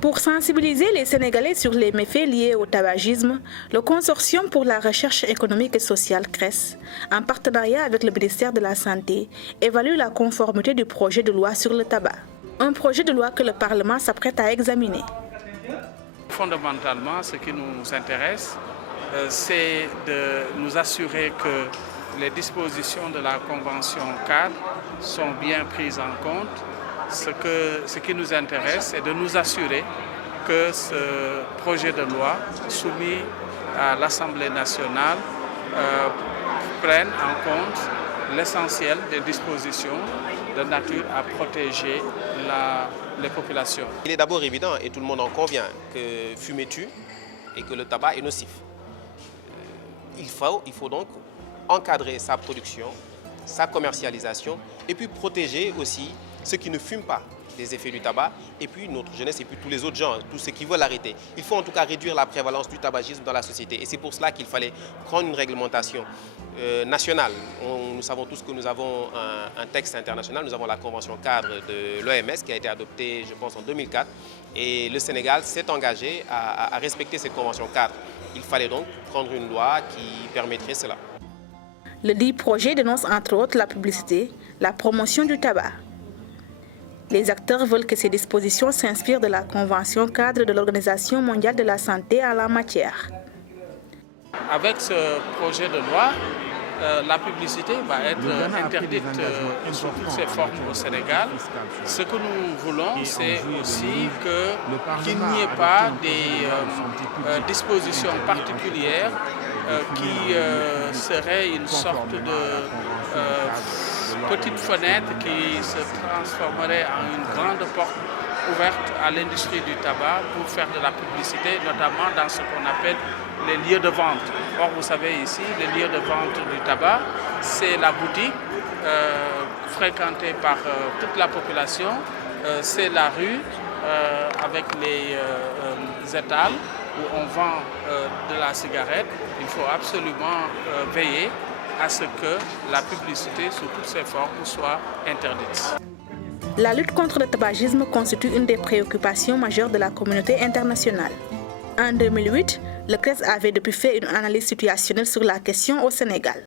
Pour sensibiliser les Sénégalais sur les méfaits liés au tabagisme, le Consortium pour la recherche économique et sociale CRES, en partenariat avec le ministère de la Santé, évalue la conformité du projet de loi sur le tabac. Un projet de loi que le Parlement s'apprête à examiner. Fondamentalement, ce qui nous intéresse, c'est de nous assurer que les dispositions de la Convention cadre sont bien prises en compte. Ce qui nous intéresse, c'est de nous assurer que ce projet de loi soumis à l'Assemblée nationale prenne en compte l'essentiel des dispositions de nature à protéger les populations. Il est d'abord évident, et tout le monde en convient, que fumer tue et que le tabac est nocif. Il faut donc encadrer sa production, sa commercialisation et puis protéger aussi ceux qui ne fument pas des effets du tabac et puis notre jeunesse et puis tous les autres gens, tous ceux qui veulent arrêter. Il faut en tout cas réduire la prévalence du tabagisme dans la société et c'est pour cela qu'il fallait prendre une réglementation nationale. Nous savons tous que nous avons un texte international, nous avons la Convention cadre de l'OMS qui a été adoptée je pense en 2004 et le Sénégal s'est engagé à respecter cette Convention cadre. Il fallait donc prendre une loi qui permettrait cela. Le dit projet dénonce entre autres la publicité, la promotion du tabac. Les acteurs veulent que ces dispositions s'inspirent de la Convention cadre de l'Organisation mondiale de la santé en la matière. Avec ce projet de loi, la publicité va être interdite sous toutes ses formes au Sénégal. Ce que nous voulons, c'est aussi qu'il n'y ait pas des dispositions particulières qui seraient une sorte de petite fenêtre qui se transformerait en une grande porte ouverte à l'industrie du tabac pour faire de la publicité, notamment dans ce qu'on appelle les lieux de vente. Or, vous savez ici, les lieux de vente du tabac, c'est la boutique fréquentée par toute la population, c'est la rue avec les étals où on vend de la cigarette. Il faut absolument veiller à ce que la publicité sous toutes ses formes soit interdite. La lutte contre le tabagisme constitue une des préoccupations majeures de la communauté internationale. En 2008, le CRES avait depuis fait une analyse situationnelle sur la question au Sénégal.